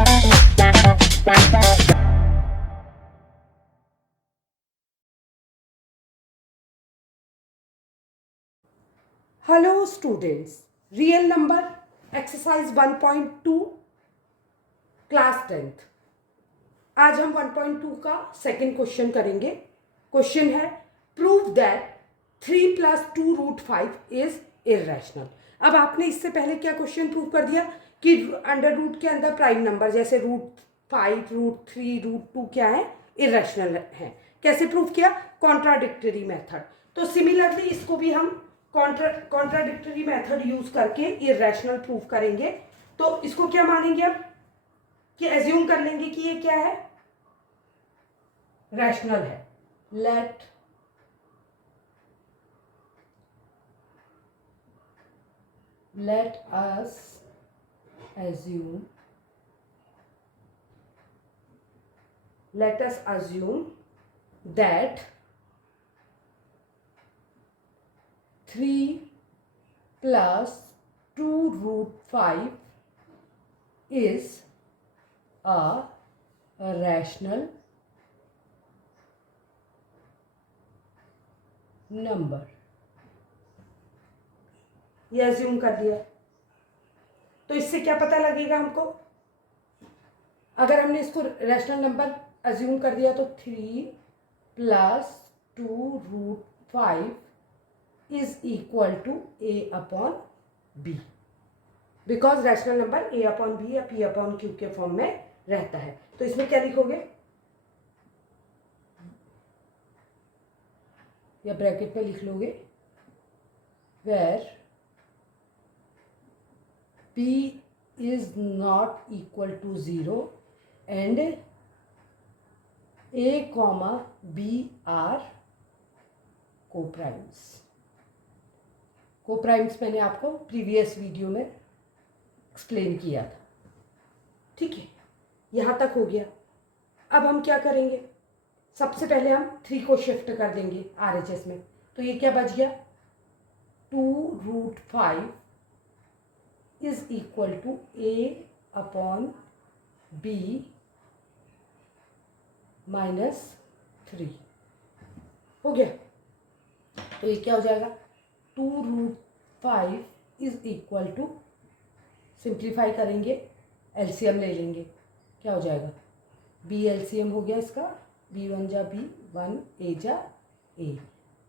Hello students, real number exercise 1.2 class 10th। आज हम 1.2 का सेकंड क्वेश्चन करेंगे। क्वेश्चन है प्रूव दैट 3 + 2 √5 इज इर्रेशनल। अब आपने इससे पहले क्या क्वेश्चन प्रूव कर दिया कि अंडर रूट के अंदर प्राइम नंबर जैसे √5, √3, √2 क्या है, इर्रेशनल है। कैसे प्रूव किया? Contradictory method. तो सिमिलरली इसको भी हम कॉन्ट्राडिक्टरी मेथड यूज करके इर्रेशनल प्रूफ करेंगे। तो इसको क्या मानेंगे अब कि एज्यूम कर लेंगे कि ये क्या है, रैशनल है। Let us assume that 3 + 2 √5 is a rational number। ये अज्यूम कर दिया। तो इससे क्या पता लगेगा हमको? अगर हमने इसको रैशनल नंबर अज्यूम कर दिया तो 3 + 2 √5 is equal to a/b, because rational number a/b या p/q के फॉर्म में रहता है। तो इसमें क्या लिखोगे, या ब्रैकेट में लिख लोगे, where p is not equal to 0 and a,b are coprimes. Coprimes मैंने आपको प्रीवियस वीडियो में एक्सप्लेन किया था। ठीक है, यहाँ तक हो गया। अब हम क्या करेंगे, सबसे पहले हम 3 को शिफ्ट कर देंगे RHS में। तो ये क्या बच गया, 2 √5 इज इक्वल टू a/b -3 हो गया। तो ये क्या हो जाएगा, 2 √5 इज इक्वल टू, सिंप्लीफाई करेंगे, एलसीएम ले लेंगे, क्या हो जाएगा, b एलसीएम हो गया इसका, b1 जा b, 1 a जा a,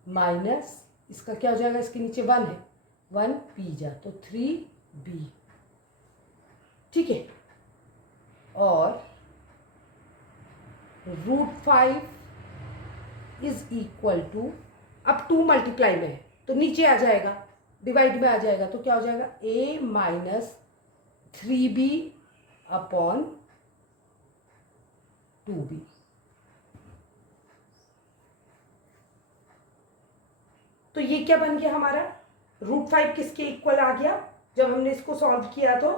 माइनस इसका क्या हो जाएगा, इसके नीचे 1 है, 1 p जा, तो 3b। ठीक है, और √5 इज इक्वल टू, अब 2 मल्टीप्लाई में है तो नीचे आ जाएगा, डिवाइड में आ जाएगा, तो क्या हो जाएगा, a - 3b/2b। तो ये क्या बन गया हमारा, √5 किसके इक्वल आ गया जब हमने इसको सॉल्व किया, तो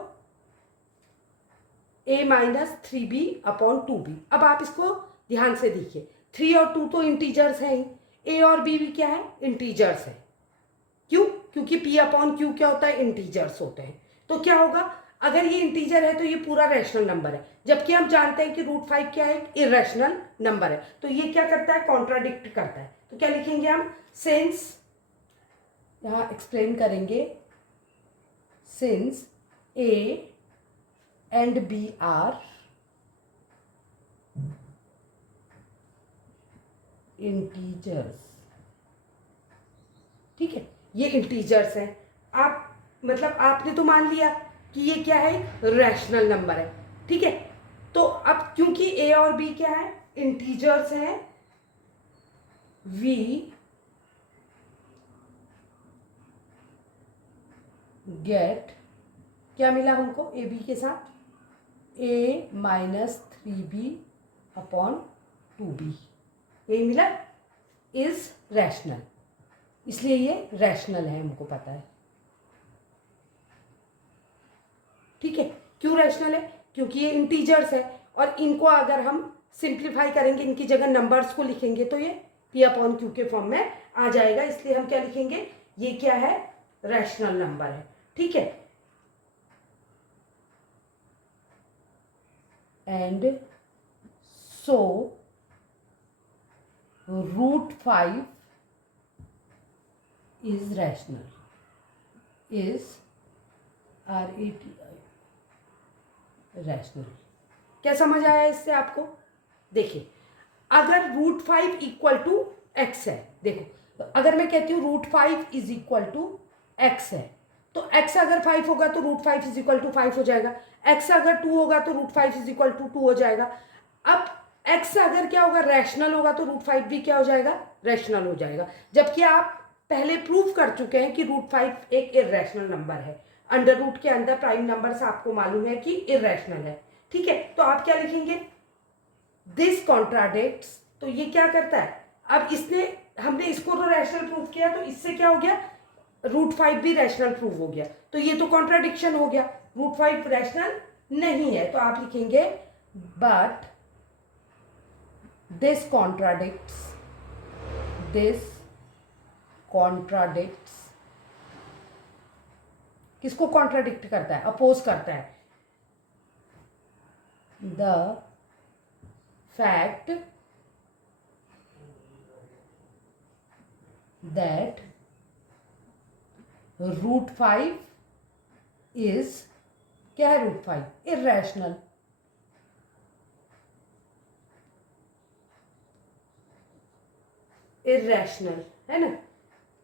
a - 3b/2b। अब आप इसको ध्यान से देखिए, 3 और 2 तो इंटीजर्स हैं ही, a और b भी क्या है, इंटीजर्स है। क्यों? क्योंकि p/q क्या होता है, इंटीजर्स होते हैं। तो क्या होगा, अगर ये इंटीजर है तो ये पूरा रैशनल नंबर है, जबकि हम जानते हैं कि √5 क्या है, इर्रेशनल नंबर है। तो ये क्या करता है, कॉन्ट्राडिक्ट करता है। तो क्या लिखेंगे हम, सिंस, यहां एक्सप्लेन करेंगे, since a and b are integers. ठीक है, ये इंटीजर्स हैं। आप मतलब आपने तो मान लिया कि ये क्या है, रैशनल नंबर है। ठीक है, तो अब क्योंकि a और b क्या है, इंटीजर्स हैं, वी गेट, क्या मिला हमको ए बी के साथ, a - 3b/2b, ये मिला, इज रैशनल, इसलिए ये रैशनल है, हमको पता है। ठीक है, क्यों रैशनल है, क्योंकि ये इंटीजर्स है, और इनको अगर हम सिंप्लीफाई करेंगे, इनकी जगह नंबर्स को लिखेंगे तो ये p/q के फॉर्म में आ जाएगा। इसलिए हम क्या लिखेंगे, ये क्या है, रैशनल नंबर है। ठीक है, and so root 5 is rational, is RATI rational. क्या समझ आया इससे आपको? देखिए, अगर रूट 5 इक्वल टू एक्स है, देखो अगर मैं कहती हूँ root 5 is equal to x है, तो एक्स अगर 5 होगा तो रूट 5 इज इक्वल टू 5 हो जाएगा, एक्स अगर 2 होगा तो रूट 5 इज इक्वल टू 2 हो जाएगा। अब एक्स अगर क्या होगा, रैशनल होगा, तो रूट 5 भी क्या हो जाएगा, रैशनल हो जाएगा। जबकि आप पहले प्रूव कर चुके हैं कि रूट 5 एक इर्रेशनल नंबर है। अंडर रूट के अंदर प्राइम नंबर्स आपको मालूम है कि इर्रेशनल है, ठीक है। तो आप क्या लिखेंगे, दिस कॉन्ट्राडिक्ट्स। तो ये क्या करता है, अब हमने इसको तो रैशनल प्रूव किया, तो इससे क्या हो गया, रूट 5 भी रैशनल प्रूव हो गया। तो ये तो कॉन्ट्राडिक्शन हो गया, रूट 5 रैशनल नहीं है। तो आप लिखेंगे बट दिस कॉन्ट्राडिक्ट्स किसको कॉन्ट्राडिक्ट करता है, अपोज करता है, the fact that root 5 is, क्या है रूट 5, इर्रेशनल। इर्रेशनल है ना,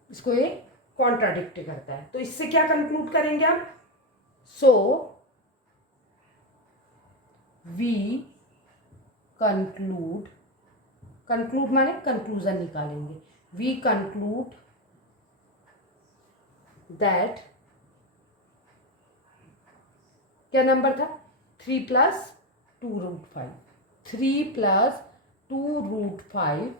इसको ये कॉन्ट्राडिक्ट करता है। तो इससे क्या कंक्लूड करेंगे हम, सो वी कंक्लूड माने कंक्लूजन निकालेंगे, वी कंक्लूड दैट, क्या नंबर था, 3 + 2 √ 5, 3 + 2 √ 5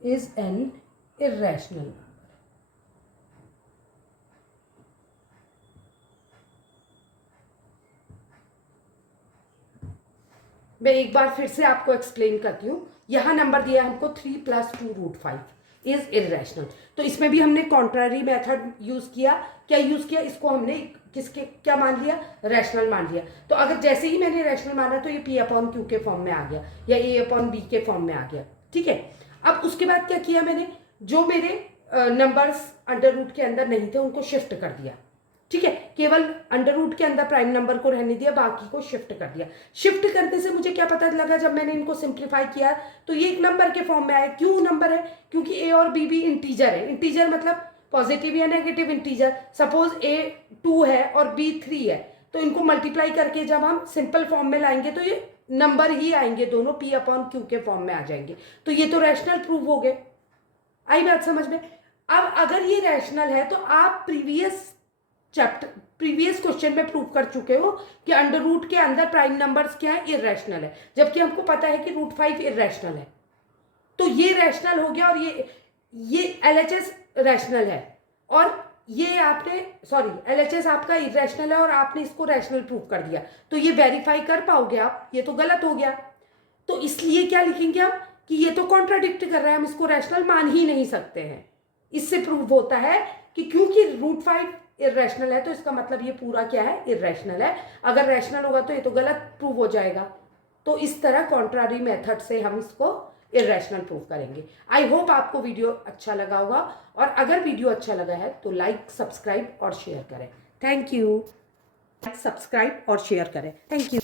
is an irrational number। मैं एक बार फिर से आपको एक्सप्लेन करती हूँ। यहाँ नंबर दिया है हमको 3 + 2 √ 5 इज इर्रेशनल। तो इसमें भी हमने कॉन्ट्रारी मेथड यूज किया। क्या यूज किया, इसको हमने किसके क्या मान लिया, रैशनल मान लिया। तो अगर जैसे ही मैंने रैशनल माना तो ये P/Q के फॉर्म में आ गया या A/B के फॉर्म में आ गया, ठीक है। अब उसके बाद क्या किया मैंने, जो मेरे नंबर्स अंडर रूट के अंदर नहीं थे उनको शिफ्ट कर दिया, ठीक है। केवल अंडर रूट के अंदर प्राइम नंबर को रहने दिया, बाकी को शिफ्ट कर दिया। शिफ्ट करने से मुझे क्या पता लगा, जब मैंने इनको सिंप्लीफाई किया तो ये एक नंबर के फॉर्म में आया। क्यों नंबर है, क्योंकि ए और बी भी इंटीजर है। इंटीजर मतलब पॉजिटिव या नेगेटिव इंटीजर। सपोज ए 2 है और बी 3 है, तो इनको मल्टीप्लाई करके जब हम सिंपल फॉर्म में लाएंगे तो ये नंबर ही आएंगे, दोनों P/Q के फॉर्म में आ जाएंगे। तो ये तो रैशनल प्रूव हो गए। आई बात समझ में? अब अगर ये रैशनल है तो आप प्रीवियस क्वेश्चन में प्रूव कर चुके हो कि अंडर रूट के अंदर प्राइम नंबर्स क्या है, इर्रेशनल है। जबकि हमको पता है कि रूट 5 इर्रेशनल है। तो ये रैशनल हो गया और ये LHS रैशनल है, और ये आपने LHS आपका इर्रेशनल है और आपने इसको रैशनल प्रूव कर दिया। तो ये वेरीफाई कर पाओगे आप, ये तो गलत हो गया। तो इसलिए क्या लिखेंगे हम कि ये तो कॉन्ट्राडिक्ट कर रहा है, हम इसको रैशनल मान ही नहीं सकते हैं। इससे प्रूव होता है कि क्योंकि रूट 5 इर्रेशनल है तो इसका मतलब ये पूरा क्या है, इर्रेशनल है। अगर रैशनल होगा तो ये तो गलत प्रूव हो जाएगा। तो इस तरह कॉन्ट्रारी मेथड से हम इसको इर्रेशनल प्रूव करेंगे। आई होप आपको वीडियो अच्छा लगा होगा, और अगर वीडियो अच्छा लगा है तो लाइक, सब्सक्राइब और शेयर करें। Thank you. सब्सक्राइब और शेयर करें। Thank you.